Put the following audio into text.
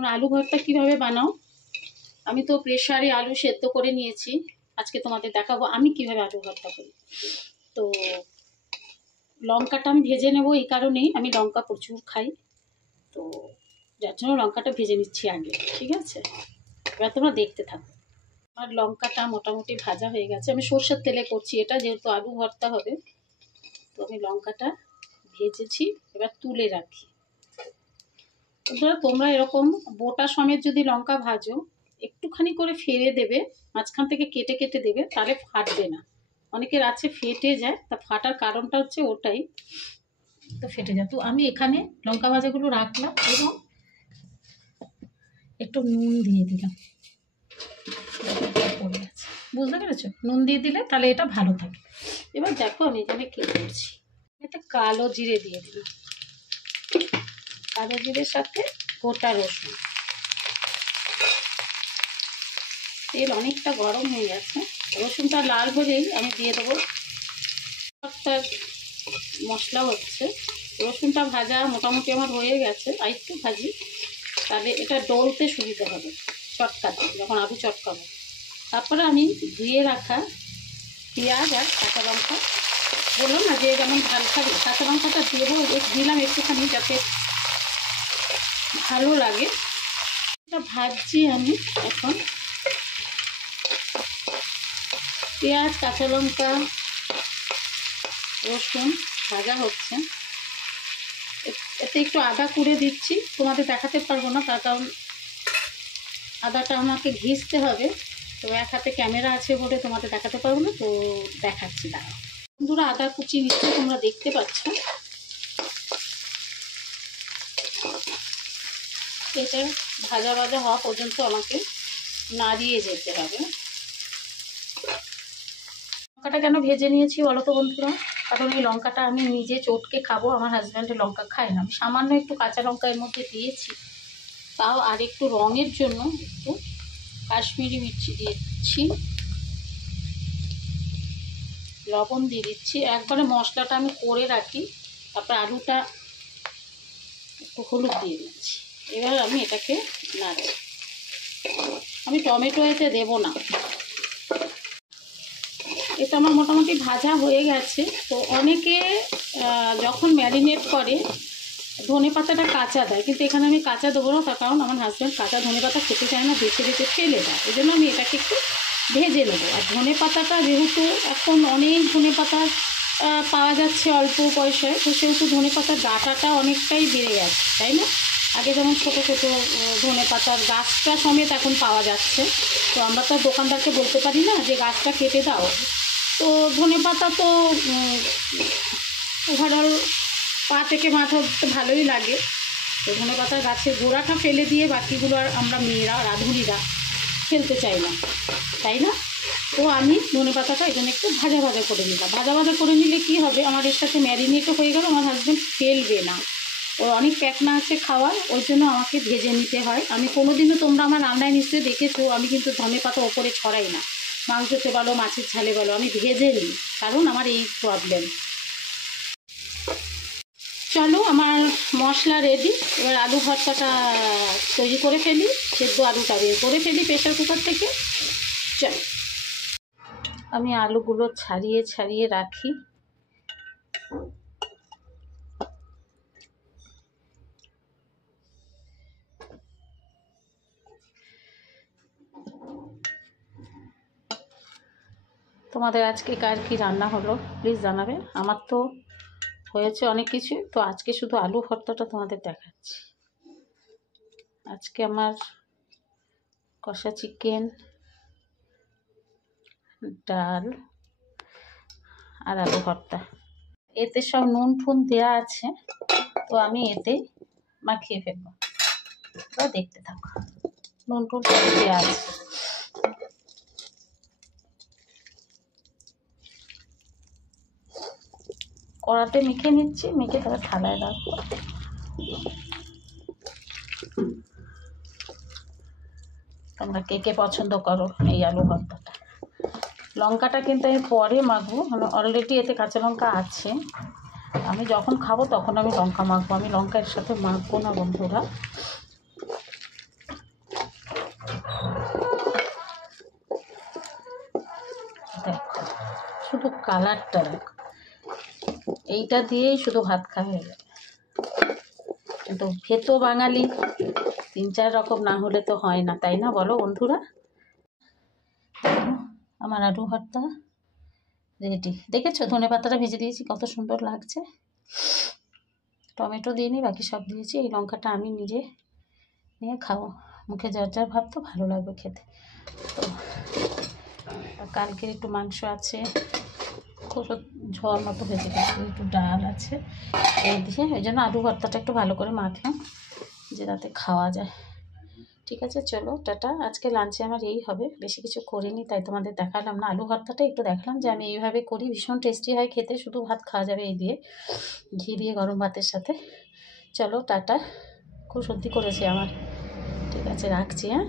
তোমরা আলু ভর্তা কীভাবে বানাও? আমি তো প্রেশারে আলু সেদ্ধ করে নিয়েছি, আজকে তোমাদের দেখাবো আমি কীভাবে আলু ভর্তা করি। তো লঙ্কাটা আমি ভেজে নেব, এই কারণেই আমি লঙ্কা প্রচুর খাই, তো যার জন্য লঙ্কাটা ভেজে নিচ্ছি আগে, ঠিক আছে? এবার তোমরা দেখতে থাকো। আর লঙ্কাটা মোটামুটি ভাজা হয়ে গেছে, আমি সর্ষের তেলে করছি এটা, যেহেতু আলু ভর্তা হবে। তো আমি লঙ্কাটা ভেজেছি, এবার তুলে রাখি। তোমরা এরকম বোটা সমেত যদি লঙ্কা ভাজো, একটুখানি করে ফেলে দেবে, মাঝখান থেকে কেটে কেটে দেবে, তাহলে ফাটবে না। অনেকের আছে ফেটে যায়, তা ফাটার কারণটা হচ্ছে ওটাই, তো ফেটে যায়। তো আমি এখানে লঙ্কা ভাজাগুলো রাখলাম এবং একটু নুন দিয়ে দিলাম, বুঝতে পেরেছো? নুন দিয়ে দিলে তাহলে এটা ভালো থাকে। এবার দেখো আমি এখানে কি করছি, এতে কালো জিরে দিয়ে দিলাম, কালো জিরের সাথে গোটা রসুন। তেল অনেকটা গরম হয়ে গেছে, রসুনটা লাল হলেই আমি দিয়ে দেবো একটা মশলা হচ্ছে। রসুনটা ভাজা মোটামুটি আমার হয়ে গেছে, আর একটু ভাজি, তাহলে এটা ডলতে সুবিধা হবে চটকাতে, যখন আলু চটকাবো। তারপরে আমি ধুয়ে রাখা পেঁয়াজ আর কাঁচা লঙ্কা, বললাম না যে যেমন ঝাল খাবে, কাঁচা লঙ্কাটা দেবো, দিলাম একটুখানি যাতে ভালো লাগে। এটা ভাজছি আমি এখন, পেঁয়াজ কাঁচা লঙ্কা রসুন ভাজা হচ্ছে। এতে একটু আদা কুড়ে দিচ্ছি, তোমাদের দেখাতে পারবো না, তার কারণ আদাটা আমাকে ঘিসতে হবে, তো এক হাতে ক্যামেরা আছে বলে তোমাদের দেখাতে পারবো না, তো দেখাচ্ছি দাঁড়াও। বন্ধুরা আদা কুচি নিশ্চয়ই তোমরা দেখতে পাচ্ছ। এটা ভাজা ভাজা হওয়া পর্যন্ত আমাকে নাড়িয়ে যেতে হবে। লঙ্কাটা কেন ভেজে নিয়েছি বলো তো বন্ধুরা? কারণ এই লঙ্কাটা আমি নিজে চটকে খাবো, আমার হাজব্যান্ডের লঙ্কা খায় না। আমি সামান্য একটু কাঁচা লঙ্কা এর মধ্যে দিয়েছি, তাও আর একটু রঙের জন্য একটু কাশ্মীরি মির্চি দিচ্ছি, লবণ দিয়ে দিচ্ছি। একবারে মশলাটা আমি করে রাখি, তারপর আলুটা একটু হলুদ দিয়ে দিচ্ছি। এবার আমি এটাকে নাড়ব, আমি টমেটো এতে দেবো না। এটা আমার মোটামুটি ভাজা হয়ে গেছে। তো অনেকে যখন ম্যারিনেট করে ধনে পাতাটা কাঁচা দেয়, কিন্তু এখানে আমি কাঁচা দেবো না, তার কারণ আমার হাজব্যান্ড কাঁচা ধনে পাতা খেতে চায় না, বেছে বেছে ফেলে দেয়, এই জন্য আমি এটাকে একটু ভেজে নেবো। আর ধনে পাতাটা যেহেতু এখন অনেক ধনে পাতা পাওয়া যাচ্ছে অল্প পয়সায়, তো সেহেতু ধনে পাতার ডাঁটাটা অনেকটাই বেড়ে গেছে, তাই না? আগে যেমন ছোটো ছোটো ধনে পাতার গাছটা সমেত এখন পাওয়া যাচ্ছে, তো আমরা তো দোকানদারকে বলতে পারি না যে গাছটা কেটে দাও। তো ধনে পাতা তো ওভারঅল পা থেকে মাথা ভালোই লাগে, তো ধনে পাতার গাছের গোড়াটা ফেলে দিয়ে বাকিগুলো আর আমরা মেয়েরা রাঁধুনিরা ফেলতে চাই না, তাই না? তো আমি ধনে পাতাটা এখানে একটু ভাজা ভাজা করে নিলাম। ভাজা ভাজা করে নিলে কি হবে, আমার এর সাথে ম্যারিনেটও হয়ে গেল, আমার হাজব্যান্ড ফেলবে না, ওর অনেক প্যাকনা আছে খাওয়ার, ওই জন্য আমাকে ভেজে নিতে হয়। আমি কোনোদিনও, তোমরা আমার রান্নায় নিশ্চয়ই দেখেছো, আমি কিন্তু ধনে পাতা ওপরে ছড়াই না, মাংসতে বলো মাছের ঝালে বলো, আমি ভেজে নিই, কারণ আমার এই প্রবলেম। চলো আমার মশলা রেডি, এবার আলু ভর্তাটা তৈরি করে ফেলি, সেদ্ধ আলুটা বের করে ফেলি প্রেশার কুকার থেকে। চলো আমি আলুগুলো ছাড়িয়ে ছাড়িয়ে রাখি। তোমাদের আজকে কার কি রান্না হলো প্লিজ জানাবে। আমার তো হয়েছে অনেক কিছু, তো আজকে শুধু আলু ভর্তাটা তোমাদের দেখাচ্ছি। আজকে আমার কষা চিকেন, ডাল আর আলু ভর্তা। এতে সব নুন টুন দেওয়া আছে, তো আমি এতে মাখিয়ে ফেলবো, তো দেখতে থাকো। নুন টুন দেওয়া আছে, কড়াতে মেখে নিচ্ছি, মেখে তারপর থালায় রাখবো। তোমরা কে কে পছন্দ করো এই আলু ভর্তাটা? লঙ্কাটা কিন্তু আমি পরে মাখবো, মানে অলরেডি এতে কাঁচা লঙ্কা আছে, আমি যখন খাবো তখন আমি লঙ্কা মাখবো, আমি লঙ্কা এর সাথে মাখবো না বন্ধুরা। শুধু কালারটা দেখ, এইটা দিয়েই শুধু ভাত খাওয়া হয়ে যায়। কিন্তু খেতো বাঙালি 3-4 রকম না হলে তো হয় না, তাই না বলো বন্ধুরা? আমার আলু ভর্তা রেডি। দেখেছো ধনেপাতাটা ভেজে দিয়েছি, কত সুন্দর লাগছে। টমেটো দিইনি, বাকি সব দিয়েছি। এই লঙ্কাটা আমি নিজে নিয়ে খাবো, মুখে যার যার ভাব তো ভালো লাগবে খেতে। তো কালকের একটু মাংস আছে, খুব ঝড় মতো ভেজে গেছে, একটু ডাল আছে, এই দিয়ে ওই জন্য আলু ভর্তাটা একটু ভালো করে মাখলাম যে যাতে খাওয়া যায়। ঠিক আছে, চলো টাটা। আজকে লাঞ্চে আমার এই হবে, বেশি কিছু করিনি, তাই তোমাদের দেখালাম না। আলু ভর্তাটা একটু দেখালাম যে আমি এইভাবে করি, ভীষণ টেস্টি হয় খেতে, শুধু ভাত খাওয়া যাবে এই দিয়ে, ঘি দিয়ে গরম ভাতের সাথে। চলো টাটা, খুব সত্যি করেছে আমার। ঠিক আছে, রাখছি, হ্যাঁ।